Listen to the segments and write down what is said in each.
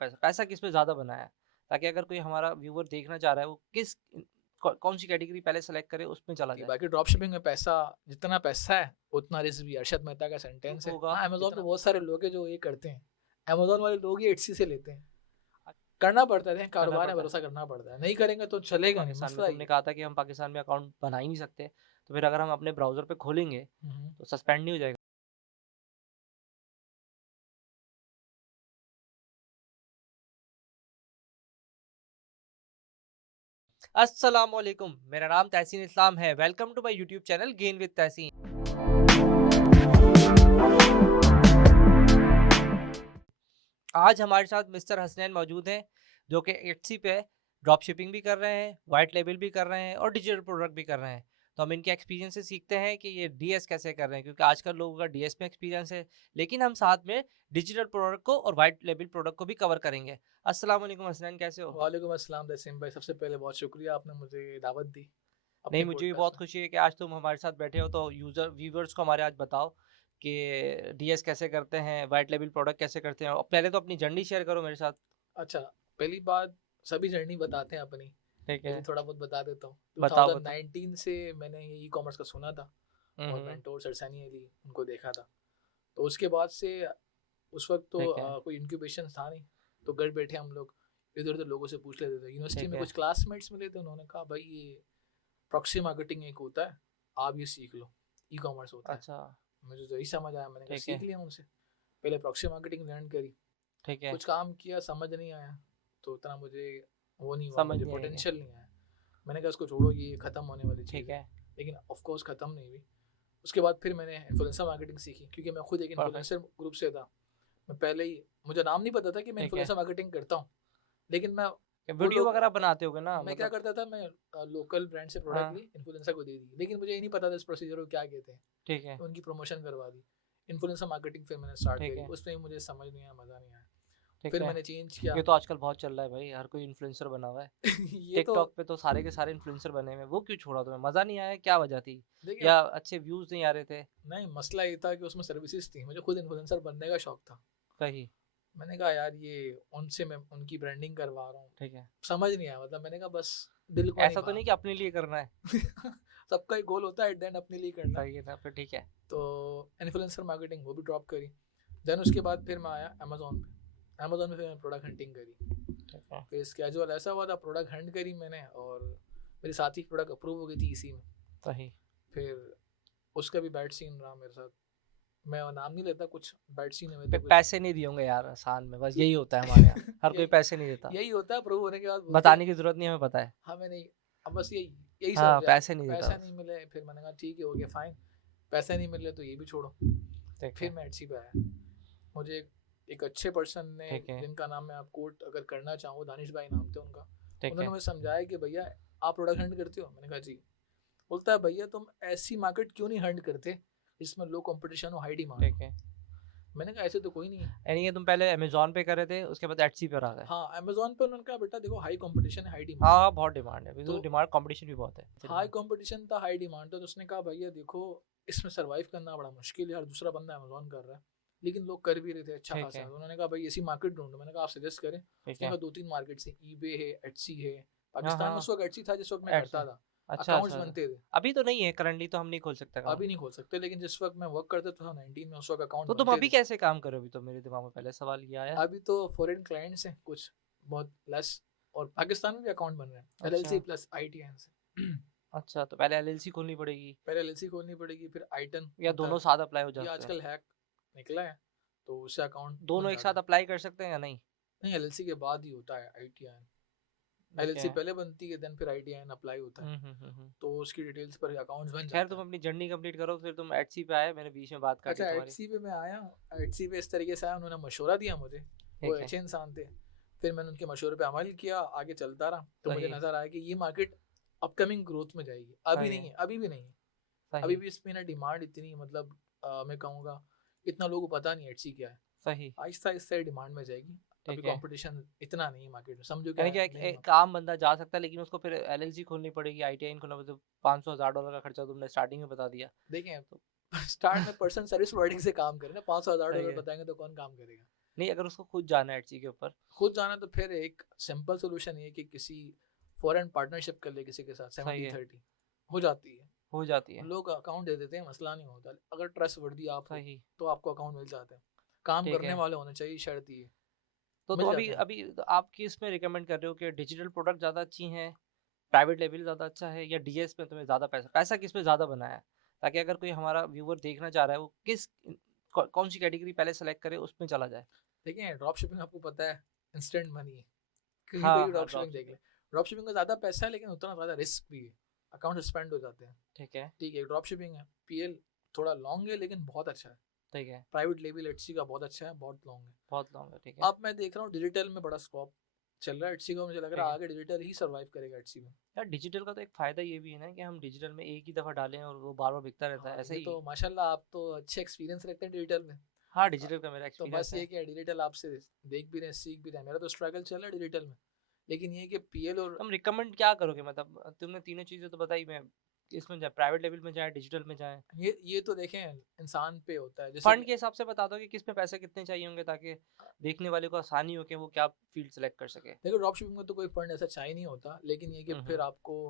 पैसा पैसा किस पे ज़्यादा बनाया है, ताकि अगर कोई हमारा व्यूअर देखना चाह रहा है वो कौन सी कैटेगरी पहले सेलेक्ट करे उसमें चला जाए। बाकी ड्रॉप शिपिंग में पैसा, जितना पैसा है उतना रिस्क भी। अरशद मेहता का जो सेंटेंस है। होगा हाँ, अमेजोन पे जितना बहुत सारे लोग हैं जो ये करते हैं। अमेजोन वाले लोग ही एटसी से लेते हैं। अच्छा, करना पड़ता है, करना कारोबार है, पड़ता है। भरोसा करना पड़ता है। नहीं करेंगे तो तो चलेगा नहीं, पाकिस्तान में मसला ही तुमने है। कहा था कि हम पाकिस्तान में अकाउंट बना ही नहीं सकते, तो फिर अगर हम अपने ब्राउज़र पे खोलेंगे हम्म। तो सस्पेंड नहीं हो जाएगा? अस्सलाम वालेकुम, मेरा नाम तहसीन इस्लाम है। Welcome to my YouTube channel gain with Tahseen. आज हमारे साथ मिस्टर हसनैन मौजूद हैं, जो कि एटसी पे ड्रॉप शिपिंग भी कर रहे हैं, वाइट लेबल भी कर रहे हैं और डिजिटल प्रोडक्ट भी कर रहे हैं। तो हम इनके एक्सपीरियंस से सीखते हैं कि ये डीएस कैसे कर रहे हैं, क्योंकि आजकल लोगों का डीएस में एक्सपीरियंस है, लेकिन हम साथ में डिजिटल प्रोडक्ट को और वाइट लेबल प्रोडक्ट को भी कवर करेंगे। अस्सलाम वालेकुम हसनैन, कैसे हो? वालेकुम अस्सलाम तसीम भाई, सबसे पहले बहुत शुक्रिया आपने मुझे दावत दी नहीं, अपने मुझे भी पॉडकास्ट बहुत में। खुशी है कि आज तुम हमारे साथ बैठे हो, तो यूज़र व्यूवर्स को हमारे आज बताओ कि डीएस कैसे करते हैं, वाइट लेबल प्रोडक्ट कैसे करते हैं, और पहले तो अपनी जर्नी शेयर करो मेरे साथ। अच्छा, पहली बात, सभी जर्नी बताते हैं अपनी। ठीक मेरी है, थोड़ा बहुत बता देता हूँ। बताओ बताओ। 2019 से मैंने ये ई कॉमर्स का सुना था और हम्म। मेंटोर सरसानी अली उनको देखा था। तो उसके बाद से उस वक्त तो ठीक है। कोई इंक्यूबेशन था नहीं। तो घर बैठे हम लोग इधर उधर लोगों से पूछ लेते थे। यूनिवर्सिटी ठीक में है। कुछ क्लासमेट्स मिले थे, उन्होंने कहा भाई ये प्रॉक्सी मार्केटिंग एक होता है, आप ये सीख लो, ई कॉमर्स होता है। अच्छा। मुझे तो यही समझ आया, मैंने कहा ठीक सीख है। लिया उनसे। पहले प्रॉक्सी मार्केटिंग लर्न करी, ठीक है। कुछ काम किया, समझ नहीं आया, तो उतना मुझे वो नहीं हुआ, समझ मुझे नहीं आएंगे। पोटेंशियल नहीं आया। मैंने कहा इसको छोड़ो, ये ख़त्म होने वाली चीज़ ठीक है। है। लेकिन ऑफ कोर्स ख़त्म नहीं हुई। उसके बाद फिर मैंने इन्फ्लुएंसर मार्केटिंग सीखी, क्योंकि मैं खुद एक परफेक्ट। इन्फ्लुएंसर ग्रुप से था। मैं पहले ही, मुझे नाम नहीं पता था कि मैं ठीक है। इन्फ्लुएंसर मार्केटिंग करता हूँ। लेकिन मैं वो वीडियो लोग, वगैरह बनाते होगे ना, मैं क्या मतलब? करता था, मैं लोकल ब्रांड से प्रोडक्ट हाँ। ली, इन्फ्लुएंसर को दे दी, लेकिन मुझे ये नहीं पता था इस प्रोसीजर को क्या कहते हैं। ठीक है। तो उनकी प्रमोशन करवा दी। इन्फ्लुएंसर मार्केटिंग फिर मैंने स्टार्ट ठीक करी, है। उसमें मुझे समझ नहीं आया, मज़ा नहीं आया। ठीक फिर है। मैंने चेंज किया। ये तो आजकल बहुत चल रहा है भाई, हर कोई इन्फ्लुएंसर बना हुआ है। ये तो टिकटॉक पे तो सारे के सारे इन्फ्लुएंसर बने हुए हैं। वो क्यों छोड़ा तुम्हें? मज़ा नहीं आया? क्या वजह थी? देखिए, या अच्छे व्यूज़ नहीं आ रहे थे? नहीं, मसला ये था कि उसमें सर्विसेज थी, मुझे खुद इन्फ्लुएंसर बनने का शौक था। सही। मैंने कहा यार ये उनसे मैं उनकी ब्रांडिंग करवा रहा हूँ, ठीक है। समझ नहीं आया। मतलब मैंने कहा बस दिल को नहीं ऐसा तो नहीं कि अपने लिए करना है? भा सबका एक गोल होता है एट द एंड अपने लिए करना। सही है ना, फिर ठीक है। तो इन्फ्लुएंसर मार्केटिंग वो भी ड्रॉप करी। देन उसके बाद फिर मैं आया अमेजोन पे। अमेजोन में फिर मैंने प्रोडक्ट हंटिंग करी। ठीक है। फिर स्केजुअल ऐसा हुआ था, प्रोडक्ट हंट करी मैंने, और मेरी साथी प्रोडक्ट अप्रूव हो गई थी इसी में। सही। फिर उसका भी बैड सीन रहा मेरे साथ। मैं नाम नहीं लेता, कुछ बैड सीन हुए थे कुछ। पैसे नहीं दिए होंगे यार आसान में, बस यही होता है हमारे यहाँ। हर कोई यही पैसे नहीं देता। यही होता है, अप्रूव होने के बाद बोलते हैं बताने की जरूरत नहीं, हमें पता है। हमें नहीं। अब बस यही यही हाँ, समझ आया, पैसे नहीं देता पैसा बस। नहीं मिले। फिर मैंने कहा ठीक है, हो गया फाइन, पैसा नहीं मिले तो ये भी छोड़ो। ठीक फिर है। मैं एटसी पे आया। मुझे एक अच्छे पर्सन ने, ठीक है। जिनका नाम मैं आप कोट अगर करना चाहूँ, दानिश भाई नाम थे उनका, ठीक उन्होंने है। मुझे समझाया कि भैया आप प्रोडक्ट हंट करते हो। मैंने कहा जी। बोलता है भैया तुम ऐसी मार्केट क्यों नहीं हंट करते जिसमें लो कंपटीशन हो, हाई डिमांड ठीक हो। है। मैंने कहा ऐसे तो कोई नहीं है। यानी कि तुम पहले अमेजोन पे कर रहे थे, उसके बाद एटसी पर आ गए? हाँ, अमेजोन पे उन्होंने कहा बेटा देखो हाई कंपटीशन है, हाई हाँ डिमांड है। हाँ, बहुत डिमांड है अभी तो तो, डिमांड कंपटीशन भी बहुत है हाई डिमांड। कंपटीशन था, हाई डिमांड था। तो उसने कहा भैया देखो इसमें सर्वाइव करना बड़ा मुश्किल है, और दूसरा बंदा अमेजोन कर रहा है, लेकिन लोग कर भी रहे थे अच्छा ठीक खासा। है। तो उन्होंने कहा भाई ऐसी मार्केट ढूंढो। मैंने कहा आप सजेस्ट करें। ठीक उसने है। कहा दो तीन मार्केट से, ईबे है, एटसी है। हाँ पाकिस्तान में हाँ। उस वक्त एटसी था जिस वक्त मैं एड्स करता है। था। अच्छा अकाउंट्स अच्छा अच्छा। बनते थे। अभी तो नहीं है करंटली, तो हम नहीं खोल सकते अभी अकाउंट। नहीं खोल सकते, लेकिन जिस वक्त मैं वर्क करता था 19 में, उस वक्त अकाउंट तो तुम बनते अभी थे। कैसे काम कर रहे हो? अभी तो मेरे दिमाग में पहले सवाल ये आया। अभी तो फॉरेन क्लाइंट्स हैं कुछ, बहुत लेस। और पाकिस्तान में भी अकाउंट बन रहे हैं, एलएलसी अच्छा। प्लस आईटीएन से। अच्छा, तो पहले एलएलसी खोलनी पड़ेगी पहले एलएलसी खोलनी पड़ेगी, फिर आईटन या होता दोनों है। साथ अप्लाई हो ये जाते हैं? आजकल हैक निकला है, तो उससे अकाउंट बन दोनों एक जाता साथ है। अप्लाई कर सकते हैं या नहीं? नहीं, एलएलसी के बाद ही होता है आईटीआईएन। ठीक एलएलसी है। पहले बनती है, देन फिर आईटीआईएन अप्लाई होता है। हम्म। तो उसकी डिटेल्स पर अकाउंट्स बन खैर, जाता तुम है। अपनी जर्नी कंप्लीट करो, फिर तुम एटसी पे आए, मैंने बीच में बात काटी अच्छा, तुम्हारी। एटसी पे मैं आया। एटसी पे इस तरीके से आया, उन्होंने मशवरा दिया मुझे। वो ठीक है। अच्छे इंसान थे। फिर मैंने उनके मशवरे पे अमल किया, आगे चलता रहा, तो मुझे सही है। नज़र आया कि ये मार्केट अपकमिंग ग्रोथ में जाएगी। अभी सही नहीं है। है, अभी भी नहीं है। अभी सही। भी इसमें ना डिमांड इतनी, मतलब मैं कहूँगा इतना लोगों को पता नहीं एटसी क्या है। सही। आहिस्ता आहिस्ता डिमांड में जाएगी। अभी ठीक है। कंपटीशन इतना नहीं है मार्केट में, समझो क्या यानी कि है, एक मिनिमम। एक आम बंदा जा सकता है, लेकिन उसको फिर एलएलसी खोलनी पड़ेगी, आईटीआई खोलना पड़ेगा, तो $500,000 का खर्चा तुमने स्टार्टिंग में बता दिया। देखें, तो स्टार्ट में पर्सन सर्विस प्रोवाइडिंग से काम करे ना, 500,000 सही डॉलर है। बताएंगे तो कौन काम करेगा। नहीं, अगर उसको खुद जाना है एटसी के ऊपर, खुद जाना तो फिर एक सिंपल सोल्यूशन ये कि किसी फॉरेन पार्टनरशिप कर ले किसी के साथ, सही 70-30 है, हो जाती है। हो जाती है। लोग अकाउंट दे देते हैं, मसला नहीं होता। अगर ट्रस्ट वर्दी आप हो सही, तो आपको अकाउंट मिल जाता है। काम ठीक करने है। वाले होने चाहिए, शर्त ये तो मिल अभी जाते हैं। अभी तो आप किस में रिकमेंड कर रहे हो कि डिजिटल प्रोडक्ट ज़्यादा अच्छी हैं, प्राइवेट लेबल ज़्यादा अच्छा है, या डीएस में तुम्हें ज़्यादा पैसा पैसा किस में ज़्यादा बना है? ताकि अगर कोई हमारा व्यूअर देखना चाह रहा है, वो किस कौन सी कैटेगरी पहले सेलेक्ट करे, उसमें चला जाए। देखिए ड्रॉप शिपिंग आपको पता है इंस्टेंट मनी है, कहीं पे हाँ भी हाँ, ड्रॉप ड्रॉप शिपिंग देख ले। शिपिंग। ड्रॉप शिपिंग में ज़्यादा पैसा है लेकिन उतना ज़्यादा रिस्क भी है, अकाउंट सस्पेंड हो जाते हैं। ठीक है, ठीक है, ड्रॉप शिपिंग है, पीएल थोड़ा लॉन्ग है लेकिन बहुत अच्छा है। ठीक है। प्राइवेट लेवल एटसी का बहुत अच्छा है, बहुत लॉन्ग है। बहुत लॉन्ग है, ठीक है, अब मैं देख रहा हूँ डिजिटल में बड़ा स्कोप चल रहा है एटसी का, मुझे लग रहा ठीक है है। आगे डिजिटल ही सर्वाइव करेगा एटसी में। यार डिजिटल का तो एक फ़ायदा ये भी है ना कि हम डिजिटल में एक ही दफ़ा डालें और वो बार-बार बिकता रहता है, हाँ ऐसे ये ही। तो माशाल्लाह, आप तो अच्छे एक्सपीरियंस रखते हैं डिजिटल में। हाँ, अ, डिजिटल का मेरा तो एक्सपीरियंस बस ये है। कि डिजिटल आपसे देख भी रहे हैं, सीख भी रहे हैं। मेरा तो स्ट्रगल चल रहा है डिजिटल में, लेकिन ये कि पीएल और तुम रिकमेंड क्या करोगे, मतलब तुमने तीनों चीज़ें तो बताई, मैं इसमें जाए, प्राइवेट लेवल में जाएँ, डिजिटल में जाएँ? ये तो देखें इंसान पे होता है। जैसे फंड के हिसाब से बता दो कि किस में पैसे कितने चाहिए होंगे, ताकि देखने वाले को आसानी हो कि वो क्या फील्ड सेलेक्ट कर सके। देखो ड्रॉप शिपिंग में तो कोई फंड ऐसा चाहिए नहीं होता, लेकिन ये कि फिर हम्म। आपको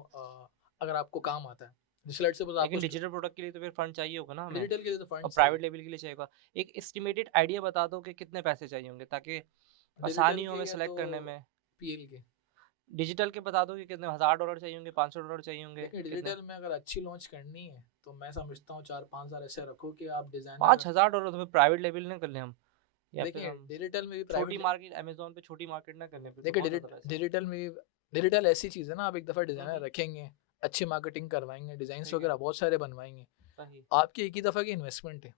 अगर आपको काम आता है, जैसे लेट्स सपोज आपको लेकिन डिजिटल प्रोडक्ट के लिए तो फिर फंड चाहिए होगा ना हमें, डिजिटल के लिए तो और फंड चाहिए। प्राइवेट लेवल के लिए चाहिए होगा। एक एस्टिमेटेड आइडिया बता दो कि कितने पैसे चाहिए होंगे, ताकि डिजिटल आसानी हो के हमें या तो सेलेक्ट करने में। पीएल के। डिजिटल के बता दो कि कितने, $1000 चाहिए होंगे, $500 चाहिए होंगे, देखिए कितने? डिजिटल में अगर अच्छी लॉन्च करनी है तो मैं समझता हूँ 4-5 हज़ार ऐसे रखो कि आप डिज़ाइनर। $5000 तो फिर प्राइवेट लेवल ना कर लें हम, या फिर देखिए हम डिजिटल में भी छोटी प्राइवेट, मार्केट अमेजोन पे छोटी मार्केट ना कर लें, फिर तो देखिए बहुत ज़्यादा पैसे हैं। डिजिटल में भी, डिजिटल ऐसी चीज़ है ना, आप एक दफ़ा डिज़ाइनर हम्म। रखेंगे, अच्छी मार्केटिंग करवाएंगे, डिज़ाइंस ठीक है। वगैरह बहुत सारे बनवाएंगे, सही। आपकी एक ही दफ़ा की इन्वेस्टमेंट है,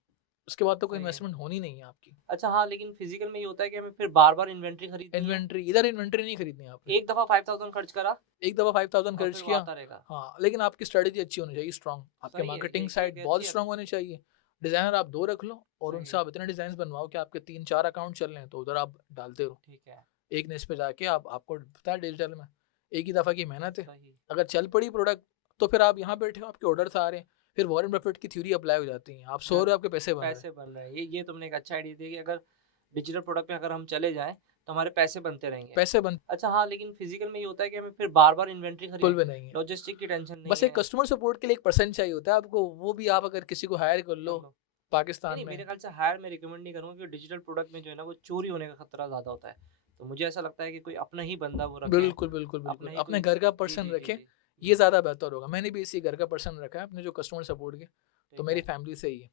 उसके बाद तो कोई सही है। इन्वेस्टमेंट होनी नहीं है आपकी। अच्छा हाँ, लेकिन फिजिकल में ये होता है कि हमें फिर बार बार इन्वेंट्री खरीदनी है। इन्वेंट्री, इधर इन्वेंट्री नहीं खरीदनी है आपने। एक दफ़ा 5000 खर्च करा एक दफ़ा 5000 और खर्च फिर वो किया। आता रहेगा। हाँ, लेकिन आपकी स्ट्रेटजी अच्छी होनी चाहिए, स्ट्रांग, आपके सही है, मार्केटिंग ये साइड एक बहुत अच्छी स्ट्रांग होनी चाहिए। डिज़ाइनर आप 2 रख लो और सही उनसे है। आप इतने डिज़ाइंस बनवाओ कि आपके 3-4 अकाउंट चल रहे हैं, तो उधर आप डालते रहो। ठीक है। एक निश पे जाके आप, आपको पता है डिजिटल में एक ही दफ़ा की मेहनत है। सही। अगर चल पड़ी प्रोडक्ट तो फिर आप यहाँ बैठे हो, आपके ऑर्डर्स आ रहे हैं, फिर वॉरेन बफेट की थ्योरी अप्लाई हो जाती है, आप सो घर रहे हो, आपके पैसे बन रहे हैं। पैसे बन रहे हैं, ये तुमने एक अच्छा आइडिया दिया कि अगर डिजिटल प्रोडक्ट पे अगर हम चले जाएं तो हमारे पैसे बनते रहेंगे। पैसे बन अच्छा हाँ, लेकिन फिजिकल में ये होता है कि हमें फिर बार बार इन्वेंट्री बिल्कुल खरीद, भी नहीं है। लॉजिस्टिक की टेंशन नहीं बस एक है। कस्टमर सपोर्ट के लिए एक पर्सन चाहिए होता है आपको, वो भी आप अगर किसी को हायर कर कर लो लो। नहीं पाकिस्तान नहीं, मेरे में। ख्याल से हायर मैं रिकमेंड नहीं करूँगा, क्योंकि डिजिटल प्रोडक्ट में जो है ना, वो चोरी होने का खतरा ज़्यादा होता है। तो मुझे ऐसा लगता है कि कोई अपना ही बंदा वो रखें, बिल्कुल, बिल्कुल, अपना बिल्कुल। ही अपने कोई। घर का जी पर्सन जी जी रखें, जी। ये जी। ज़्यादा बेहतर होगा। मैंने भी इसी घर का पर्सन रखा है अपने जो कस्टमर सपोर्ट के, तो ठीक मेरी है। फैमिली से ही है।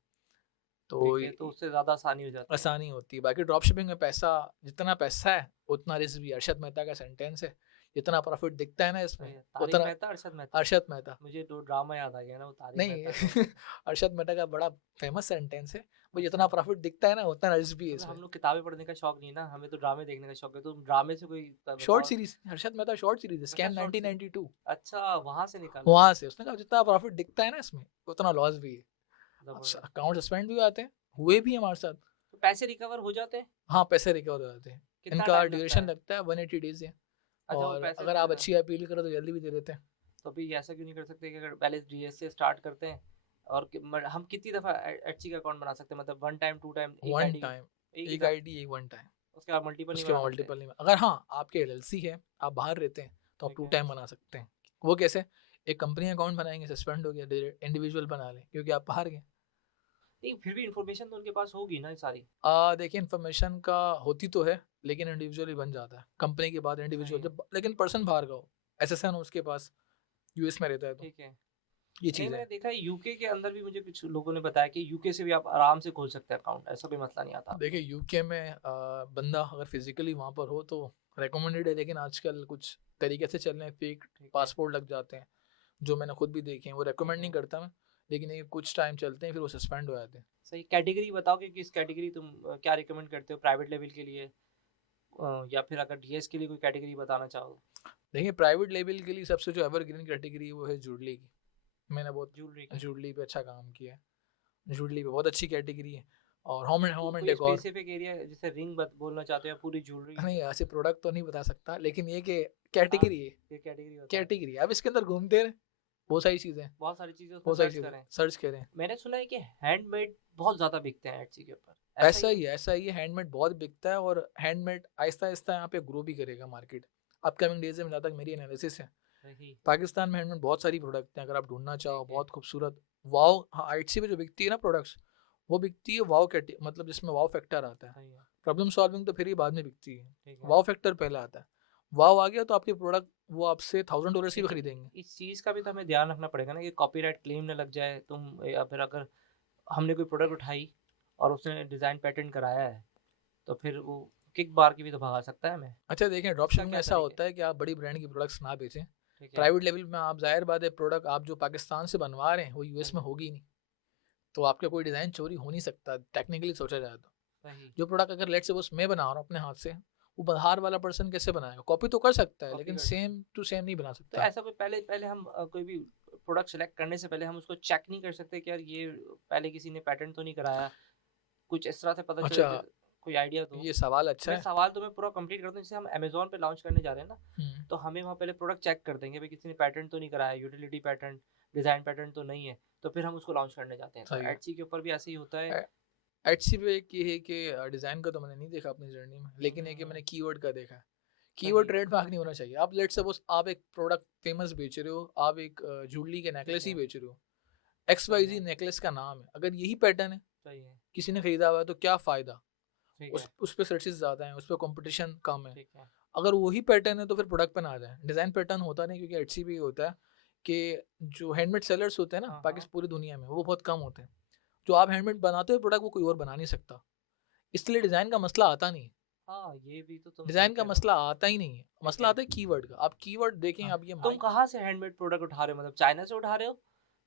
तो ठीक है, तो उससे ज़्यादा आसानी हो जाती है। आसानी होती है। बाकी ड्रॉप शिपिंग में पैसा, जितना पैसा है उतना रिस्क भी है। अरशद मेहता का सेंटेंस है, जितना प्रॉफिट दिखता है ना सही इसमें, है। तारिक उतना। मेहता, अरशद मेहता? अरशद मेहता मुझे दो ड्रामा याद आ गया ना, वो तारिक मेहता का। नहीं अरशद मेहता का बड़ा फेमस सेंटेंस है, वो जितना अच्छा। प्रॉफिट दिखता है ना उतना रिस्क भी है तो फिर इसमें। हम लोग किताबें पढ़ने का शौक नहीं है ना, हमें तो ड्रामे देखने का शौक है, तो ड्रामे से कोई शॉर्ट बताओ। Series, Arshad Mehta short series, अच्छा, स्कैम शॉर्ट सीरीज। 1992, अच्छा, वहां से निकाला है। वहां से उसने कहा जितना प्रॉफिट दिखता है ना इसमें उतना लॉस भी है। जबरदस्त। अकाउंट सस्पेंड भी आते हैं, हुए भी हमारे साथ। तो पैसे रिकवर हो जाते हैं? हाँ, पैसे रिकवर हो जाते हैं। कितना इनका टाइम लगता ड्यूरेशन है? लगता है 180 डेज है, अच्छा, वो और पैसे अगर आप फिर। अच्छी अपील करो तो जल्दी भी दे देते हैं। तो अभी ऐसा क्यों नहीं कर सकते कि अगर पहले डीएस से स्टार्ट करते हैं, और हम कितनी दफ़ा एचसी का अकाउंट बना सकते हैं, मतलब वन टाइम, टू टाइम, एक वन आईडी टाइम, एक ही एक था? आईडी एक वन टाइम। उसके बाद मल्टीपल नहीं उसके बना बाद सकते? मल्टीपल नहीं, अगर हाँ आपके एलएलसी है, आप बाहर रहते हैं, तो आप ठीक टू है। टाइम बना सकते हैं। वो कैसे? एक कंपनी अकाउंट बनाएंगे, सस्पेंड हो गया, इंडिविजुअल बना लें क्योंकि आप बाहर गए। नहीं, फिर भी इन्फॉर्मेशन तो उनके पास होगी ना ये सारी। देखिए इन्फॉर्मेशन का होती तो है, लेकिन इंडिविजुअली बन जाता है कंपनी के बाद सही इंडिविजुअल है। जब, लेकिन पर्सन बाहर का हो, एसएसएन उसके पास, यूएस में रहता है, तो ठीक है। ये नहीं, चीज़ मैंने है। देखा है यूके के अंदर भी, मुझे कुछ लोगों ने बताया कि यूके से भी आप आराम से खोल सकते हैं अकाउंट, ऐसा कोई मसला नहीं आता देखिए आपको। यूके में बंदा अगर फिजिकली वहाँ पर हो तो रेकमेंडेड है, लेकिन आजकल कुछ तरीके से चल रहे हैं, फेक ठीक है। पासपोर्ट लग जाते हैं, जो मैंने खुद भी देखे हैं, वो रेकमेंड नहीं हम्म। करता मैं, लेकिन ये कुछ टाइम चलते हैं फिर वो सस्पेंड हो जाते हैं। सही। कैटेगरी बताओ कि किस कैटेगरी तुम क्या रिकमेंड करते हो प्राइवेट लेवल के लिए, या फिर अगर डीएस के लिए कोई कैटेगरी बताना चाहो। देखिए प्राइवेट लेवल के लिए सबसे जो एवरग्रीन कैटेगरी है वो है जूडली की। मैंने बहुत ज्वेलरी की। जूडली पे अच्छा काम किया है, जूडली पे बहुत अच्छी कैटेगरी है। और होम एंड होम एंड कोई डेकोर, स्पेसिफिक एरिया जैसे रिंग बोलना चाहते हो, या पूरी ज्वेलरी? नहीं ऐसे प्रोडक्ट तो नहीं बता सकता, लेकिन ये कि हाँ, कैटेगरी है, ये कैटेगरी बता दो। कैटेगरी आप इसके अंदर घूमते रहे, बहुत सारी चीज़ें हैं, बहुत सारी चीजें उसमें बहुत सारी सर्च चीज़ें करें। सर्च करें। मैंने सुना है कि हैंडमेड बहुत ज्यादा बिकते हैं एटसी के ऊपर, ऐसा ऐसा ही ही है, ऐसा ही है, हैंडमेड बहुत बिकता है और हैंडमेड आहिस्ता-आहिस्ता यहाँ पे ग्रो भी करेगा मार्केट। अपकमिंग डेज़ में, जहाँ तक मेरी एनालिसिस है, सही? पाकिस्तान में हैंडमेड बहुत सारी प्रोडक्ट हैं, अगर आप ढूँढना चाहो, ठीक है। बहुत खूबसूरत। वाओ, हाँ, आईटीसी पे जो बिकती है ना प्रोडक्ट्स, वो बिकती है वाओ मतलब जिसमें वाओ फैक्टर आता है। सही है। प्रॉब्लम सॉल्विंग तो फिर ही बाद में बिकती है, ठीक है। वाओ फैक्टर पहले आता है। वाओ आ गया तो आपके प्रोडक्ट वो आपसे $1000 की भी लेकिन खरीदेंगे। इस चीज का भी तो हमें ध्यान रखना पड़ेगा ना कि कॉपीराइट क्लेम न लग जाए तुम, या फिर अगर हमने कोई प्रोडक्ट उठाई और उसने डिजाइन पैटेंट कराया है तो फिर वो किक बार की भी तो भगा सकता है हमें। अच्छा देखें, ड्रॉप इसका शिपिंग में क्या ऐसा तरीका है? होता है कि आप बड़ी ब्रांड की प्रोडक्ट्स ना बेचें। ठीक है। प्राइवेट लेवल में आप, ज़ाहिर बात है, प्रोडक्ट आप जो पाकिस्तान से बनवा रहे हैं वो यूएस में सही। होगी नहीं, तो आपका कोई डिज़ाइन चोरी हो नहीं सकता टेक्निकली सोचा जाए तो। सही। जो प्रोडक्ट अगर लेट से वो मैं बना रहा हूँ अपने हाथ से, वो बाहर वाला पर्सन कैसे बनाएगा? कॉपी तो कर सकता है कॉपी लेकिन कर सकते हैं। सेम टू सेम नहीं बना तो सकता। ऐसा कोई पहले पहले हम कोई भी प्रोडक्ट सेलेक्ट करने से पहले हम उसको चेक नहीं कर सकते कि यार ये पहले किसी ने पैटेंट तो नहीं कराया, कुछ इस तरह से पता चले अच्छा, कोई आइडिया दो। ये सवाल तो अच्छा मैं है। सवाल तो मैं पूरा कंप्लीट कर दूं, जैसे हम अमेजोन पे लॉन्च करने जा रहे हैं ना, हम्म, तो हमें वहाँ पहले प्रोडक्ट चेक कर देंगे भाई किसी ने पैटेंट तो नहीं कराया, यूटिलिटी पैटेंट, डिज़ाइन पैटेंट तो नहीं है, तो फिर हम उसको लॉन्च करने जाते हैं। तो सही है। एटसी के ऊपर भी ऐसे ही होता है। एटसी पे एक ये है कि डिज़ाइन का तो मैंने नहीं देखा अपनी जर्नी में, लेकिन है कि मैंने कीवर्ड का देखा है। कीवर्ड सही। ट्रेडमार्क नहीं होना चाहिए। आप लेट सपोज आप एक प्रोडक्ट फेमस बेच रहे हो, आप एक ज्वेलरी के ठीक नेकलेस ही है। बेच रहे हो, एक्स सही वाई जी है। नेकलेस का नाम है, अगर यही पैटर्न है, सही है। किसी ने खरीदा हुआ है, तो क्या फ़ायदा? ठीक उस है। उस पे सर्चेस ज़्यादा हैं, उस पे कंपटीशन कम है। ठीक है। अगर वही पैटर्न है तो फिर प्रोडक्ट पे ना आ जाए। डिज़ाइन पैटर्न होता नहीं, क्योंकि एटसी भी होता है कि जो हैंडमेड सेलर्स होते हैं ना हाँ हाँ। पाकिस्तान पूरी दुनिया में, वो बहुत कम होते हैं। जो आप हैंडमेड बनाते हो प्रोडक्ट, वो कोई और बना नहीं सकता, इसलिए डिज़ाइन का मसला आता नहीं है। हाँ, ये भी तो तुम सही डिज़ाइन का कह रहे हो। मसला आता ही नहीं है, ठीक मसला है। आता है कीवर्ड का। आप कीवर्ड देखें, हाँ, आप ये तुम माइक, कहाँ से हैंडमेड प्रोडक्ट उठा रहे हो, मतलब चाइना से उठा रहे हो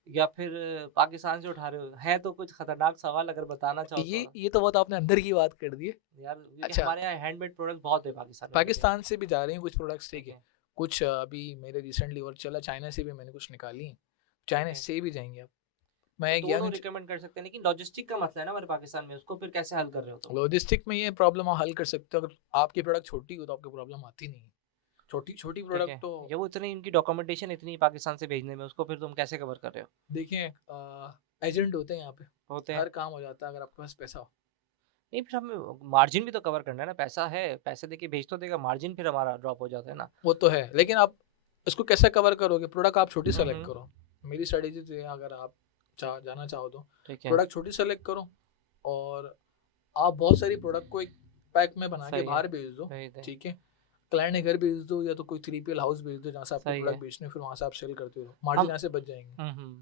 या फिर पाकिस्तान से उठा रहे हो? है तो कुछ खतरनाक सवाल, अगर बताना चाहो ये थोड़ा। ये तो बहुत आपने अंदर की बात कर दी है। यार क्योंकि अच्छा, हमारे यहाँ हैंडमेड प्रोडक्ट बहुत है पाकिस्तान में, ठीक है। पाकिस्तान से भी जा रही हैं कुछ प्रोडक्ट्स, ठीक ठीक है। है। कुछ अभी मेरे रिसेंटली और चला, चाइना से भी मैंने कुछ निकाली हैं, ठीक चाइना है। से भी जाएंगे अब। तो मैं गया दोनों नहीं। रिकमेंड कर सकते हैं, लेकिन लॉजिस्टिक का मसला है ना हमारे पाकिस्तान में, उसको फिर कैसे हल कर रहे हो तुम? लॉजिस्टिक में ये प्रॉब्लम आप हल कर सकते हो, अगर आपकी प्रोडक्ट छोटी हो तो आपको प्रॉब्लम आती नहीं है। छोटी छोटी ठीक प्रोडक्ट है। तो ये वो इतनी इनकी डॉक्यूमेंटेशन इतनी है पाकिस्तान से भेजने में, उसको फिर तुम कैसे कवर कर रहे हो? देखें, एजेंट होते हैं यहाँ पे, होते हैं। हर काम हो जाता है अगर आपके पास पैसा हो। नहीं, फिर हमें मार्जिन भी तो कवर करना है ना, पैसा है, पैसे देके भेज तो देगा, मार्जिन फिर हमारा ड्रॉप हो जाता है ना। वो तो है, लेकिन आप इसको कैसे कवर करोगे? प्रोडक्ट आप छोटी सेलेक्ट हम्म। करो। मेरी स्ट्रेटेजी तो है, अगर आप जाना चाहो तो ठीक है। प्रोडक्ट छोटी सेलेक्ट करो, और आप बहुत सारी प्रोडक्ट को एक पैक में बना के सही है। बाहर भेज दो। भेज दें। ठीक है, क्लाइंट के घर भेज दो, या तो कोई 3PL हाउस भेज दो जहाँ से आपको सही प्रोडक्ट है। बेचने, फिर वहाँ से आप सेल करते हो, मार्जिन हम यहाँ से बच जाएंगे।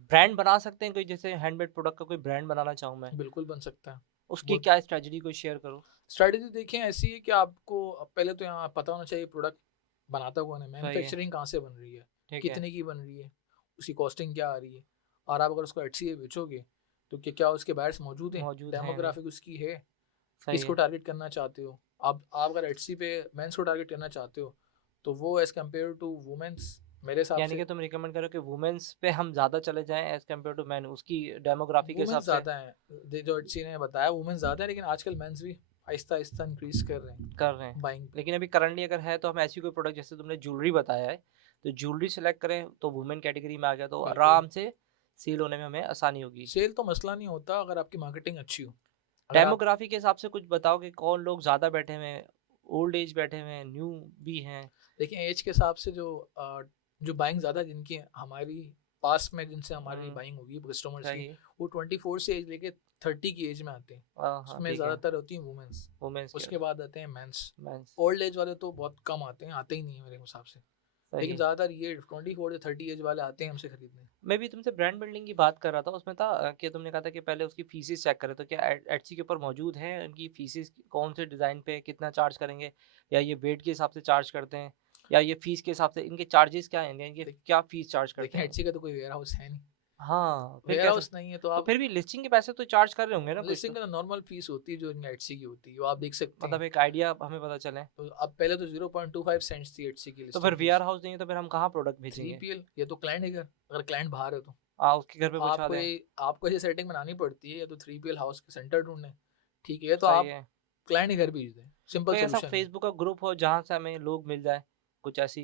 ब्रांड बना सकते हैं कोई, जैसे हैंडमेड प्रोडक्ट का कोई ब्रांड बनाना चाहूँ मैं, बिल्कुल बन सकता है। उसकी बहुत क्या स्ट्रेटजी कोई शेयर करो? स्ट्रैटेजी देखें ऐसी है कि आपको पहले तो यहाँ पता होना चाहिए प्रोडक्ट बनाता कौन है, सही है। मैन्युफैक्चरिंग कहाँ से बन रही है, ठीक है। कितने की बन रही है, उसकी कॉस्टिंग क्या आ रही है, और आप अगर उसको एटसी बेचोगे तो क्या उसके बायर्स मौजूद हैं, मौजूद हैं भी। डेमोग्राफिक उसकी है, सही किसको है। टारगेट करना चाहते हो। आप अगर एटसी पे मेंस को टारगेट करना चाहते हो, तो वो एज़ कम्पेयर टू वुमेंस, मेरे हिसाब यानी से कि तुम रिकमेंड करो कि वुमेन्स पे हम ज़्यादा चले जाएं एज कम्पेयर टू मैन, उसकी डेमोग्राफी के वुमेन्स हिसाब से। ज़्यादा हैं, जो एटसी ने बताया वुमेन्स ज़्यादा है, लेकिन आजकल मेंस भी आहिस्ता आहिस्ता इंक्रीज कर रहे हैं कर रहे हैं। बाइंग पे। लेकिन अभी करंटली अगर है तो हम ऐसी कोई प्रोडक्ट, जैसे तुमने ज्वेलरी बताया है, तो ज्वेलरी सेलेक्ट करें तो वुमेन कैटेगरी में आ गया, तो बिल्कुल, आराम से सेल होने में हमें आसानी होगी। सेल तो मसला नहीं होता अगर आपकी मार्केटिंग अच्छी हो। अगर आप डेमोग्राफी के हिसाब से कुछ बताओ कि कौन लोग ज़्यादा बैठे हुए हैं, ओल्ड एज बैठे हुए हैं, न्यू भी हैं? देखें एज के हिसाब से, जो बाइंग ज़्यादा जिनकी हमारी पास में, जिनसे हमारी हम्म। बाइंग होगी कस्टमर्स की, सही। वो 24 से एज लेके 30 की एज में आते हैं। हाँ हाँ, उसमें ठीक है। ज़्यादातर होती हैं वुमेंस, वुमेन्स के उसके बाद आते हैं मेंस। मेंस। ओल्ड एज वाले तो बहुत कम आते हैं, आते ही नहीं है मेरे हिसाब से, लेकिन सही। ज़्यादातर ये 24 से 30 एज वाले आते हैं हमसे खरीदने। मैं भी तुमसे ब्रांड बिल्डिंग की बात कर रहा था, उसमें था कि तुमने कहा था कि पहले उसकी फीसेस चेक करें, तो क्या एटसी के ऊपर मौजूद है उनकी फीसेस, कौन से डिज़ाइन पे कितना चार्ज करेंगे, या ये वेट के हिसाब से चार्ज करते हैं, या ये फीस के हिसाब से, इनके चार्जेस क्या हैं, इनके देख क्या फीस चार्ज करते देखें हैं? एटसी का तो कोई वेयर हाउस है नहीं, हाँ, फिर वेयर कैसे? हाउस नहीं है तो तो आप, फिर भी लिस्टिंग के पैसे तो चार्ज कर रहे होंगे ना कुछ लिस्टिंग तो? का नॉर्मल फीस होती है जो इनकी एटसी की होती है, वो आप देख सकते हैं। मतलब एक आइडिया हमें पता चले। तो अब पहले तो 0.25 सेंट्स थी एटसी की तो फिर लिस्टिंग फीस। वेयर हाउस नहीं है तो फिर हम कहाँ प्रोडक्ट भेजेंगे? 3PL, ये तो क्लाइंट है घर, अगर क्लाइंट बाहर है तो उसके घर पे पहुँचा आपको दें? ये आपको ये सेटिंग बनानी पड़ती है, या तो 3PL हाउस के सेंटर ढूंढें, ठीक है, तो सही आप है। क्लाइंट के घर भेज दें, सिंपल कोई ऐसा सोल्यूशन है। फेसबुक का ग्रुप हो जहाँ से हमें लोग मिल जाए, कुछ ऐसी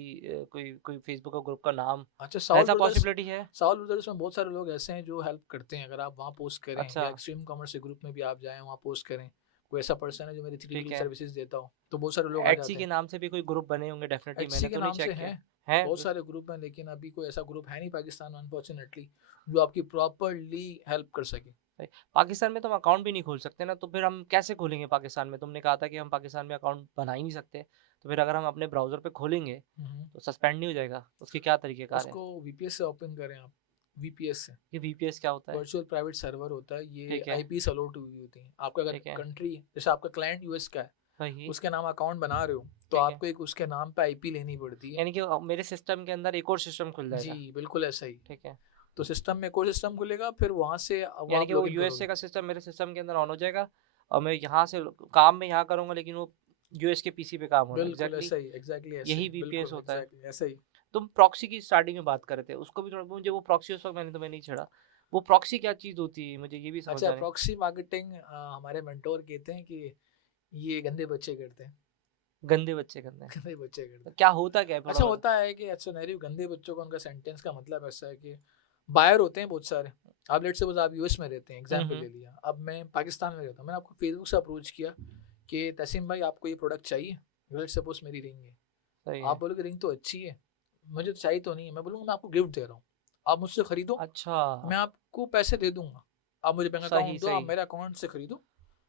कोई कोई फेसबुक का ग्रुप का नाम, अच्छा, साउल ऐसा ब्रदर्स, पॉसिबिलिटी है? साउल ब्रदर्स में बहुत सारे लोग ऐसे हैं जो हेल्प करते हैं। अगर आप वहाँ पोस्ट करें अच्छा, या एक्सट्रीम कॉमर्स के ग्रुप में भी आप जाएँ, वहाँ पोस्ट करें, कोई ऐसा पर्सन है जो मेरी 3D ठीक की है। सर्विसेज देता हो, तो बहुत सारे लोग आ एटसी जाते के हैं। नाम से भी कोई ग्रुप बने होंगे डेफिनेटली, एचसी मैंने के तो नहीं नाम से चेक हैं, किया। हैं? बहुत सारे ग्रुप हैं, लेकिन अभी कोई ऐसा ग्रुप है नहीं पाकिस्तान में अनफॉर्चुनेटली जो आपकी प्रॉपरली हेल्प कर सके। सही। पाकिस्तान में तो हम अकाउंट भी नहीं खोल सकते ना, तो फिर हम कैसे खोलेंगे पाकिस्तान में? तुमने कहा था कि हम पाकिस्तान में अकाउंट बना ही नहीं सकते, तो फिर अगर हम अपने ब्राउज़र पे खोलेंगे, हम्म। तो सस्पेंड नहीं हो जाएगा? उसके क्या तरीक़ेकार हैं? उसको वीपीएस से ओपन करें आप, वीपीएस से। ये वीपीएस क्या होता है? वर्चुअल प्राइवेट सर्वर होता है, ये ठीक है, आईपीस अलाउड हुई होती हैं। आपका अगर ठीक है, कंट्री, जैसे आपका क्लाइंट यूएस का है, सही, उसके नाम अकाउंट बना रहे हो, तो ठीक है। आपको एक उसके नाम पे आईपी लेनी पड़ती है। यानी कि मेरे सिस्टम के अंदर एक और सिस्टम खुल जी, जाएगा, बिल्कुल ऐसा ही। ठीक है। तो सिस्टम में कोई सिस्टम खुलेगा, फिर वहाँ से वो यानी आप कि वो लॉगिन यूएसए करोगे। का सिस्टम मेरे सिस्टम के अंदर ऑन हो जाएगा और मैं यहाँ से काम में यहाँ करूँगा, लेकिन वो यूएस के पीसी पे काम होगा, बिल्कुल एग्ज़ैक्टली ऐसा ही, एग्जैक्टली ऐसे यही ही, वीपीएस बिल्कुल होता है। एग्जैक्टली ऐसा ही। तुम प्रॉक्सी की स्टार्टिंग में बात कर रहे थे, उसको भी थोड़ा मुझे वो प्रॉक्सी उस वक़्त मैंने तुम्हें नहीं छेड़ा। वो प्रॉक्सी क्या चीज़ होती है? मुझे ये भी समझ अच्छा, में नहीं। प्रॉक्सी मार्केटिंग हमारे मेंटोर कहते हैं कि ये गंदे बच्चे करते हैं। गंदे बच्चे करते हैं। गंदे बच्चे करते तो हैं। क्या होता क्या है थोड़ा अच्छा, बता। होता है कि अच्छा नहीं, गंदे बच्चों का उनका सेंटेंस का मतलब ऐसा है कि बायर होते हैं बहुत सारे। आप लेट सपोज आप यूएस में रहते हैं, एग्जाम्पल हुँ। ले लिया, अब मैं पाकिस्तान में रहता हूँ, मैंने आपको फेसबुक से अप्रोच किया कि तसीम भाई आपको ये प्रोडक्ट चाहिए। लेट सपोज मेरी रिंग है, सही आप है। बोलोगे रिंग तो अच्छी है, मुझे तो चाहिए तो नहीं है। मैं बोलूँगा मैं आपको गिफ्ट दे रहा हूँ, आप मुझसे खरीदो, अच्छा, मैं आपको पैसे दे दूंगा। आप मुझे बैंक सही, अकाउंट दो, आप सही। मेरे अकाउंट से खरीदो,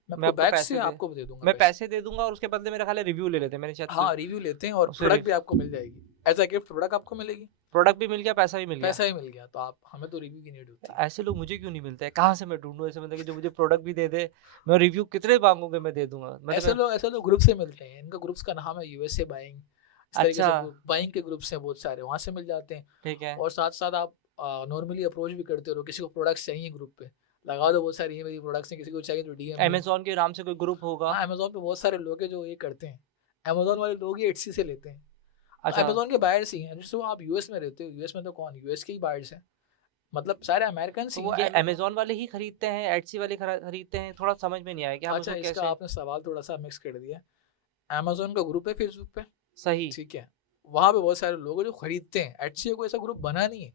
मैं मैं आपको आपको बैक से पैसे दे आपको दे दूंगा मैं पैसे। पैसे दे दूँगा और उसके बदले मेरा ख़्याल है रिव्यू ले लेते हैं, मैंने शायद कोई हाँ, रिव्यू लेते हैं और उससे प्रोडक्ट भी आपको मिल जाएगी। एज अ गिफ्ट प्रोडक्ट आपको मिलेगी, प्रोडक्ट भी मिल गया, पैसा भी मिल गया। पैसा ही मिल गया। तो आप, हमें तो रिव्यू की नीड होती है। ऐसे लोग मुझे क्यों नहीं मिलते हैं? कहाँ से मैं ढूँढूँ ऐसे बंदे कि जो मुझे प्रोडक्ट भी दे दे, मैं रिव्यू कितने माँगोगे मैं दे दूँगा। मतलब ऐसे लोग ग्रुप से मिलते हैं, इनका ग्रुप्स का नाम है यूएसए बाइंग। इस तरीके अच्छा, से बाइंग के ग्रुप्स हैं बहुत सारे, वहाँ से मिल जाते हैं। ठीक है। और साथ साथ आप नॉर्मली अप्रोच भी करते रहो, किसी को प्रोडक्ट्स चाहिए ग्रुप पे, लगा दो बहुत सारी, ये मेरी प्रोडक्ट्स हैं, किसी को चाहिए तो डीएम में। अमेज़न के नाम से कोई ग्रुप होगा? हाँ, अमेजोन पे बहुत सारे लोग हैं जो ये करते हैं। अमेजोन वाले लोग ही एटसी से लेते हैं। अच्छा, अमेजोन के बायर्स ही हैं। जैसे वो आप यूएस में रहते हो, यूएस में तो कौन, यूएस के ही बायर्स हैं, मतलब सारे अमेरिकन तो ही वो हैं। अमेज़न वाले ही खरीदते हैं, एटसी वाले खरीदते हैं? थोड़ा समझ में नहीं आया कि हम अच्छा, उसको इसका कैसे आपने सवाल थोड़ा सा मिक्स कर दिया। अमेजोन का ग्रुप है फेसबुक पे, सही। ठीक है, वहाँ पे बहुत सारे लोग हैं जो खरीदते हैं। एटसी को ऐसा ग्रुप बना नहीं है।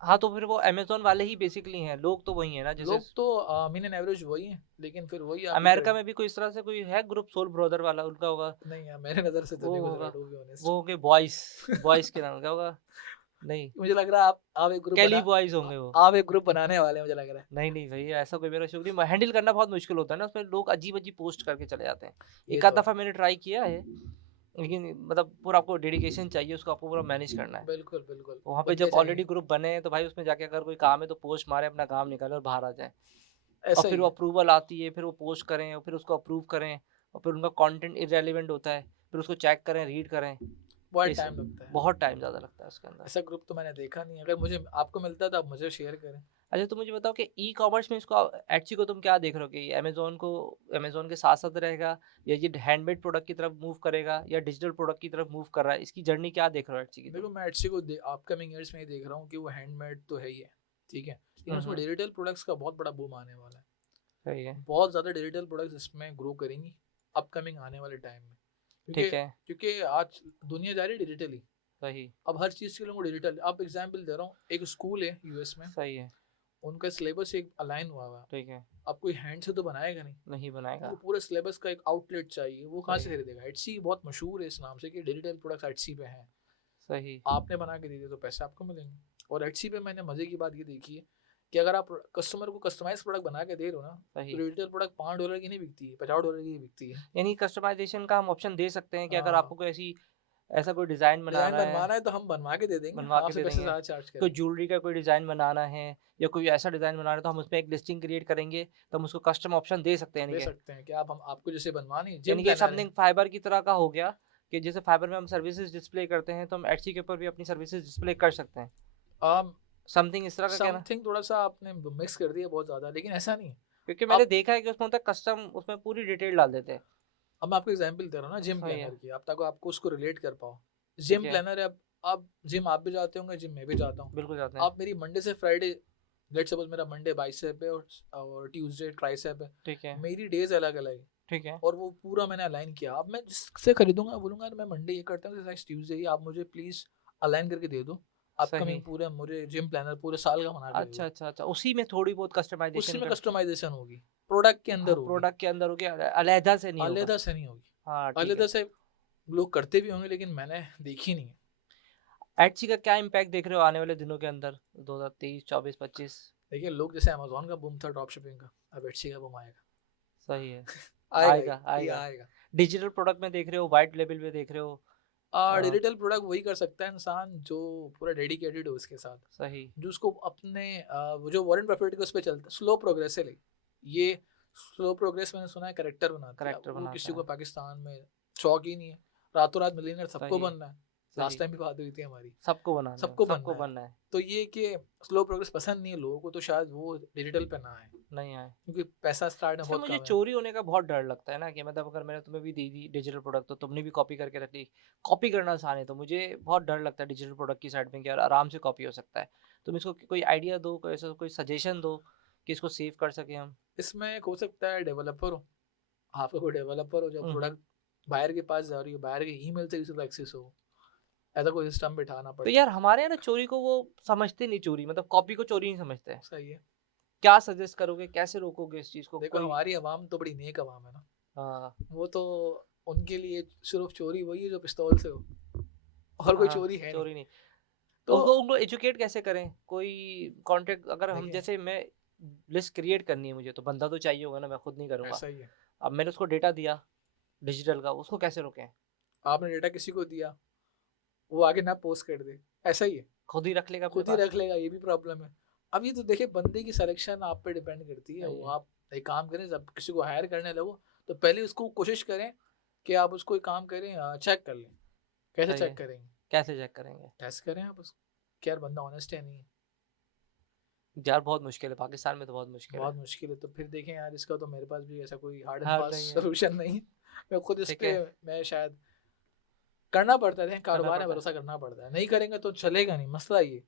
हाँ, तो फिर वो अमेज़न वाले ही बेसिकली हैं, लोग तो वही हैं ना जैसे लोग तो मीन एंड एवरेज वही हैं, लेकिन फिर वही आपकी अमेरिका क्रेडिट। में भी कोई इस तरह से कोई है ग्रुप सोल ब्रदर वाला उनका होगा, नहीं यार, मेरे नज़र से तो वो नहीं गुजरा, होगा, टू बी ऑनेस्ट। वो होंगे बॉयज़, बॉयज़ के नाम क्या होगा? नहीं, मुझे लग रहा है आप एक ग्रुप कैली बना, बॉयज़ होंगे वो। आप एक ग्रुप बनाने वाले हैं, मुझे लग रहा है। नहीं, नहीं भैया ऐसा कोई मेरा शुभ नहीं, हैंडल करना बहुत मुश्किल होता है ना, उसमें लोग अजीब-अजीब पोस्ट करके चले जाते हैं। ये एक आध तो है। दफ़ा मैंने ट्राई किया है, लेकिन मतलब पूरा आपको डेडिकेशन चाहिए, उसको आपको पूरा मैनेज करना है। बिल्कुल बिल्कुल, वहाँ पे बंदे जब चाहिए, ऑलरेडी ग्रुप बने हैं, तो भाई उसमें जाके अगर कोई काम है तो पोस्ट मारें, अपना काम निकालें और बाहर आ जाएँ। और ऐसा फिर ही वो है। अप्रूवल आती है, फिर वो पोस्ट करें और फिर उसको अप्रूव करें और फिर उनका कंटेंट इर्रेलेवेंट होता है, फिर उसको चेक करें, रीड करें। बहुत इस टाइम लगता है। बहुत टाइम ज़्यादा लगता है उसके अंदर। ऐसा ग्रुप तो मैंने देखा नहीं, अगर मुझे आपको मिलता है तो आप मुझे शेयर करें। अच्छा, तो मुझे बताओ कि ई-कॉमर्स में इसको एटसी को तुम क्या देख रहे हो कि अमेज़न के साथ-साथ रहेगा या ये हैंडमेड प्रोडक्ट की तरफ मूव करेगा या डिजिटल प्रोडक्ट की तरफ मूव कर रहा है? इसकी जर्नी क्या देख रहे हो एटसी की देखो, तुम? मैं एटसी को अपकमिंग ईयर्स में ही देख रहा हूँ कि वो हैंडमेड तो है ही है, ठीक है, लेकिन हुँ, उसमें हुँ। डिजिटल प्रोडक्ट्स का बहुत बड़ा बूम आने वाला है। सही है, बहुत ज़्यादा डिजिटल प्रोडक्ट्स इसमें ग्रो करेंगी अपकमिंग आने वाले टाइम में, क्योंकि ठीक है, क्योंकि आज दुनिया जा रही है डिजिटली। सही, अब हर चीज़ के लिए डिजिटल, अब एग्जाम्पल दे रहा हूँ, एक स्कूल है यूएस में, सही है, उनका सिलेबस एक अलाइन हुआ है। ठीक है। अब कोई हैंड से तो बनाएगा नहीं, नहीं बनाएगा, उनको पूरे सिलेबस का एक आउटलेट चाहिए, वो कहाँ सही से है, खरीदेगा। एटसी बहुत मशहूर है इस नाम से कि डिजिटल प्रोडक्ट्स एटसी पे हैं, सही, आपने बना के दे दिया तो पैसे आपको मिलेंगे। और एटसी पे मैंने मज़े की बात ये देखी है कि अगर आप कस्टमर को कस्टमाइज प्रोडक्ट बना के दे रहे हो ना, तो सही। डिजिटल प्रोडक्ट $5 की नहीं बिकती है, $50 की ही बिकती है। यानी कस्टमाइज़ेशन का हम ऑप्शन दे सकते हैं कि अगर हाँ, आपको कोई ऐसा कोई डिज़ाइन डिज़ाइन बनाना है, बनवाना है तो हम बनवा के दे देंगे, बनवा के आपसे दे पैसे देंगे। ज़्यादा चार्ज कोई करेंगे। ज्वेलरी का कोई डिज़ाइन बनाना है या कोई ऐसा डिज़ाइन बनाना है तो हम उसमें एक लिस्टिंग क्रिएट करेंगे, तो हम उसको कस्टम ऑप्शन दे सकते हैं दे यानी कि। सकते हैं कि आप, हम आपको जैसे बनवानी, जिम यानी कि प्लानर है। समथिंग फाइबर की तरह का हो गया कि जैसे फाइबर में हम सर्विसेज डिस्प्ले करते हैं, तो हम एटसी के ऊपर भी अपनी सर्विसेज डिस्प्ले कर सकते हैं। समथिंग इस तरह का कहना? समथिंग थोड़ा सा आपने मिक्स कर दिया बहुत ज़्यादा, लेकिन ऐसा नहीं है। क्योंकि मैंने अब देखा है कि उसमें होता है कस्टम, उसमें पूरी डिटेल डाल देते हैं। अब मैं आपको एग्जांपल दे रहा हूँ ना जिम सही है, प्लानर की, अब तक आपको उसको रिलेट कर पाओ। ठीक जिम है, प्लानर है, अब जिम आप भी जाते होंगे, जिम मैं भी जाता हूँ। बिल्कुल जाते हैं। आप मेरी मंडे से फ्राइडे, लेट्स सपोज मेरा मंडे बाइसेप है और ट्यूसडे ट्राइसेप है, ठीक है, मेरी डेज अलग अलग है। ठीक है, और वो पूरा मैंने अलाइन किया। अब मैं जिससे खरीदूंगा बोलूंगा यार मैं मंडे ये करता हूँ, ट्यूसडे ये आप मुझे प्लीज अलाइन करके दे दो, सही। अपकमिंग पूरे मुझे जिम प्लानर पूरे साल का बना के दे अच्छा, दो। अच्छा, अच्छा, उसी में थोड़ी बहुत उसी कस्टमाइज़ेशन में कर। कस्टमाइजेशन होगी, प्रोडक्ट के हाँ, अंदर होगी, प्रोडक्ट के अंदर हो गया, अलहदा से नहीं होगा। अलहदा से नहीं होगी। हाँ, ठीक अलहदा है। से लोग करते भी होंगे लेकिन मैंने देखी नहीं है। एटसी का क्या इम्पैक्ट देख रहे हो आने वाले दिनों के अंदर 2023, 24, 25? देखिए लोग जैसे अमेजोन का बूम था ड्रॉप शिपिंग का, अब एटसी का बूम आएगा। सही है। आएगा ही, आएगा, ये आएगा। आएगा। डिजिटल प्रोडक्ट में देख रहे हो, व्हाइट लेबल में देख रहे हो। अ, डिजिटल प्रोडक्ट वही कर सकता है इंसान जो पूरा डेडिकेटेड हो उसके साथ, सही। जो उसको अपने वो जो वॉरेन बफेट के उस पर चलता है, स्लो प्रोग्रेस है। ये स्लो प्रोग्रेस मैंने सुना है करेक्टर बनाती है। अब करैक्टर वो बनाता किसी को है। पाकिस्तान में शौक ही नहीं है, रातों रात मिलीनियर सबको सही है, बनना है। लास्ट सही। टाइम भी बात हुई थी हमारी, सबको बनाना है, सबको बनना सबको है। बनना है। तो ये कि स्लो प्रोग्रेस पसंद नहीं है लोगों को, तो शायद वो डिजिटल पे ना आए, नहीं आए। क्योंकि पैसा स्टार्ट में इसमें बहुत मुझे कम है। चोरी होने का बहुत डर लगता है ना, कि मतलब अगर मैंने तुम्हें भी दी दी डिजिटल प्रोडक्ट तो तुमने भी कॉपी करके रख ली। कॉपी करना आसान है, तो मुझे बहुत डर लगता है डिजिटल प्रोडक्ट की साइड में कि यार आराम से कॉपी हो सकता है। तुम इसको कोई आइडिया दो, कोई ऐसा कोई सजेशन दो कि इसको सेव कर सकें हम। इसमें एक हो सकता है डेवलपर हो, आपका कोई डेवलपर हो, जो हम्म। प्रोडक्ट बाहर के पास जा रही हो, बाहर के ईमेल से किसी को एक्सेस हो, ऐसा कोई सिस्टम बिठाना तो पड़े। यार हमारे यहाँ ना चोरी को वो समझते नहीं, चोरी मतलब कॉपी को चोरी नहीं समझते हैं। सही है। क्या सजेस्ट करोगे, कैसे रोकोगे इस चीज को देखो कोई? हमारी आवाम तो बड़ी नेक आवाम है ना, हाँ। वो तो उनके लिए सिर्फ चोरी वही है जो पिस्तौल से हो, और कोई हाँ, चोरी है नहीं। चोरी नहीं। तो उसको उनको एजुकेट कैसे करें? कोई कांटेक्ट, अगर हम देखिए जैसे मैं लिस्ट क्रिएट करनी है मुझे, तो बंदा तो चाहिए होगा ना, मैं खुद नहीं करूँगा। ऐसा ही है, अब मैंने उसको डेटा दिया डिजिटल का, उसको कैसे रोकें? आपने डेटा किसी को दिया, वो आगे ना पोस्ट कर दे, ऐसा ही है, खुद ही रख लेगा अपने खुद ही पास? रख लेगा, ये भी प्रॉब्लम है। अब ये तो देखिए बंदे की सिलेक्शन आप पे डिपेंड करती है। सही वो है। आप एक काम करें, जब किसी को हायर करने लगो तो पहले उसको कोशिश करें कि आप उसको एक काम करें, चेक कर लें। कैसे सही चेक है। करेंगे? कैसे चेक करेंगे? टेस्ट करें आप उसको कि यार बंदा ऑनेस्ट है नहीं है। यार बहुत मुश्किल है, पाकिस्तान में तो बहुत मुश्किल है। बहुत मुश्किल है, तो फिर देखें यार, इसका तो मेरे पास भी ऐसा कोई हार्ड एंड हार्ड नहीं फास्ट है। सोल्यूशन नहीं है। मैं खुद इस ठीक पे है। मैं शायद करना पड़ता है, करना कारोबार है, पड़ता है। भरोसा करना पड़ता है, नहीं करेंगे तो चलेगा नहीं, मसला ये।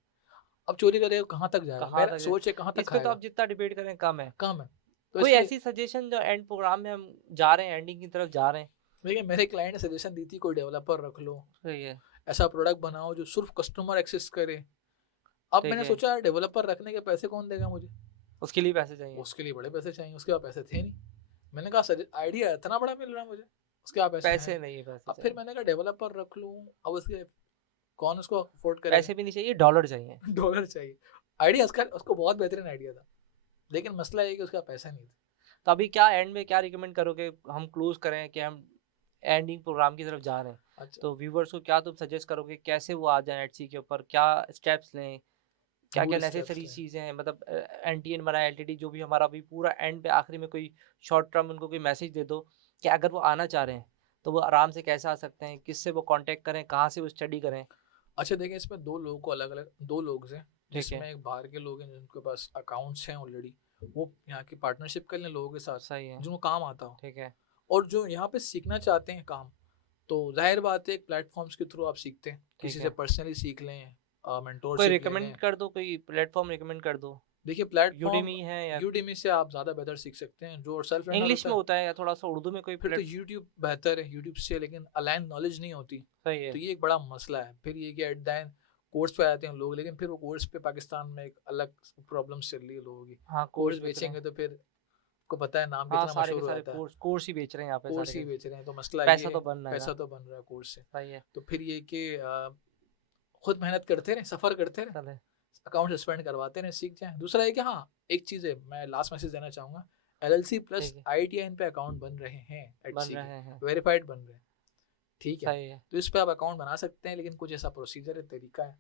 अब चोरी करेगा कहाँ तक जाएगा, कहाँ मेरा तक सोच है कहाँ जाए? तक इस पे तो खाएगा, आप जितना डिबेट करें कम है। कम है। तो कोई इसलिए ऐसी सजेशन जो एंड प्रोग्राम में हम जा रहे हैं, एंडिंग की तरफ जा रहे हैं? देखिए मेरे क्लाइंट ने सजेशन दी थी कोई डेवलपर रख लो, सही है। ऐसा प्रोडक्ट बनाओ जो सिर्फ कस्टमर एक्सेस करे। अब ठीक मैंने है। सोचा यार डेवलपर रखने के पैसे कौन देगा मुझे, उसके लिए पैसे चाहिए। उसके लिए बड़े पैसे चाहिए, उसके पास पैसे थे नहीं। मैंने कहा आइडिया इतना बड़ा मिल रहा है मुझे, उसके पास पैसे हैं पैसे नहीं। नहीं है, पैसे अब फिर चाहिए। मैंने कहा डेवलपर रख लूँ, अब उसके कौन उसको अफोर्ड करेगा। पैसे भी नहीं चाहिए, डॉलर चाहिए। डॉलर चाहिए। आइडिया उसका, उसको बहुत बेहतरीन आइडिया था, लेकिन मसला ये कि उसका पैसा नहीं था। तो अभी क्या एंड में क्या रिकमेंड करोगे, हम क्लोज करें कि हम एंडिंग प्रोग्राम की तरफ जा रहे हैं? अच्छा, तो व्यूवर्स को क्या तुम सजेस्ट करोगे, कैसे वो आ जाए एटसी के ऊपर, क्या स्टेप्स लें, क्या क्या गुड स्टेप्स नेसेसरी लें। चीज़ें हैं, मतलब एनटीएन बनाए, एलटीडी जो भी हमारा अभी पूरा एंड पे आखिरी में कोई शॉर्ट टर्म उनको कोई मैसेज दे दो कि अगर वो आना चाह रहे हैं तो वो आराम से कैसे आ सकते हैं, किससे वो कांटेक्ट करें, कहाँ से वो स्टडी करें? अच्छा देखिए, इसमें दो लोगों को अलग अलग, दो लोग हैं, ठीक जिसमें है। एक बाहर के लोग हैं जिनके पास अकाउंट्स हैं ऑलरेडी, वो यहाँ की पार्टनरशिप कर लें लोगों के साथ सही है। जिनको काम आता हो। ठीक है। और जो यहाँ पे सीखना चाहते हैं काम, तो जाहिर बात है एक प्लेटफॉर्म्स के थ्रू आप सीखते हैं, ठीक किसी से है। पर्सनली सीख लें, कोई मेंटोरशिप ले रिकमेंड लें। कर दो, कोई प्लेटफॉर्म रिकमेंड कर दो। देखिए प्लेटफॉर्म यूडीमी है या यूडीमी से आप ज़्यादा बेहतर सीख सकते हैं, जो सेल्फ लर्नर इंग्लिश होता में है। होता है, या थोड़ा सा उर्दू में कोई फिर तो प्लेट? यूट्यूब बेहतर है यूट्यूब से, लेकिन अलाइन नॉलेज नहीं होती, सही है। तो ये एक बड़ा मसला है। फिर ये कि एट द एंड कोर्स पे आते हैं लोग, लेकिन फिर वो कोर्स पे पाकिस्तान में एक अलग प्रॉब्लम चल रही है लोगों की। हाँ, कोर्स कोर्स बेच रहे बेचेंगे हैं। तो फिर को पता है नाम हाँ, कितना सारे के मशहूर हो सारे जाता है, कोर्स कोर्स ही बेच रहे हैं यहाँ पे सारे कोर्स के। ही बेच रहे हैं, तो मसला ये पैसा है, तो बन रहा है पैसा ना। तो बन रहा है कोर्स से। सही है। तो फिर ये कि खुद मेहनत करते रहे, सफ़र करते रहे, चले। अकाउंट सस्पेंड करवाते रहे, सीख जाएं। दूसरा है कि हाँ, एक चीज़ है, मैं लास्ट मैसेज देना चाहूँगा, LLC प्लस ठीक है। ITIN पे अकाउंट बन रहे हैं बन एटसी के, रहे हैं। वेरीफाइड बन रहे हैं, ठीक है। सही है। तो इस पे आप अकाउंट बना सकते हैं, लेकिन कुछ ऐसा प्रोसीजर है, तरीका है,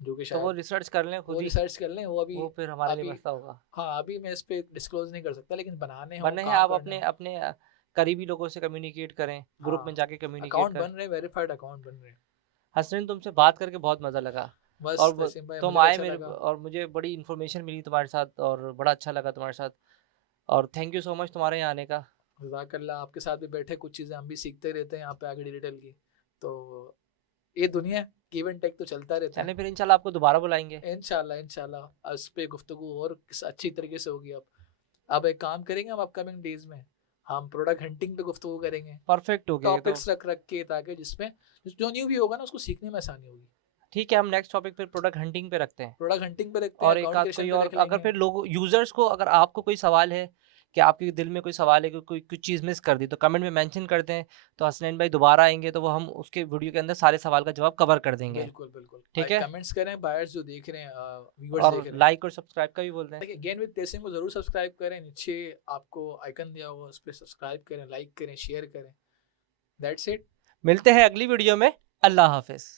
जो कि तो वो शायद रिसर्च कर लें वो खुद ही। रिसर्च कर लें। वो अभी वो फिर हमारे लिए अभी मसला होगा। हाँ, अभी मैं इस पे डिस्क्लोज नहीं कर सकता, लेकिन बनाने हो, बने हैं, काम आप करने अपने हो। अपने करीबी लोगों से कम्युनिकेट करें, ग्रुप में हाँ, जाके कम्युनिकेट अकाउंट करें। बन रहे, वेरीफाइड अकाउंट बन रहे। हसनैन, तुमसे बात करके बहुत मज़ा लगा। बस और तसीम भाई, तुम मुझे भी आए अच्छा मेरे, लगा। और मुझे बड़ी इन्फॉर्मेशन मिली तुम्हारे साथ, और बड़ा अच्छा लगा तुम्हारे साथ। और थैंक यू सो मच तुम्हारे यहाँ आने का। जज़ाकल्लाह, आपके साथ भी बैठे कुछ चीज़ें हम भी सीखते रहते हैं यहाँ पे आगे डिजिटल की। तो ये दुनिया, गिव एंड टेक तो चलता रहता चलें है। फिर, इंशाल्लाह आपको दोबारा बुलाएंगे। इंशाल्लाह इंशाल्लाह इस पे गुफ्तगू और अच्छी तरीके से होगी। अब एक काम करेंगे हम अपकमिंग डेज में, हम प्रोडक्ट हंटिंग पे गुफ्तगू करेंगे, परफेक्ट हो गया ये तो। टॉपिक्स रख रख के, ताकि जिसमें जो न्यू भी होगा ना उसको सीखने में आसानी होगी। ठीक है, हम नेक्स्ट टॉपिक फिर प्रोडक्ट हंटिंग पे रखते हैं। प्रोडक्ट हंटिंग पे रखते हैं, और एक अकाउंट आध क्रिएशन कोई पे और रख अगर लेंगे। फिर लोग यूजर्स को, अगर आपको कोई सवाल है कि आपके दिल में कोई सवाल है कि कोई कुछ चीज़ मिस कर दी, तो कमेंट में मेंशन कर दें, तो हसनैन भाई दोबारा आएंगे तो वो हम उसके वीडियो के अंदर सारे सवाल का जवाब कवर कर देंगे। बिल्कुल बिल्कुल, ठीक है, कमेंट्स करें, बायर्स जो देख रहे हैं, व्यूअर्स और देख रहे हैं। लाइक और सब्सक्राइब का भी बोल दें। देखिए, गेन विद तेसिंग को जरूर सब्सक्राइब करें, नीचे आपको आइकन दिया होगा, उस पर सब्सक्राइब करें, लाइक करें, शेयर करें। That's it. मिलते हैं अगली वीडियो में। अल्लाह हाफिज़।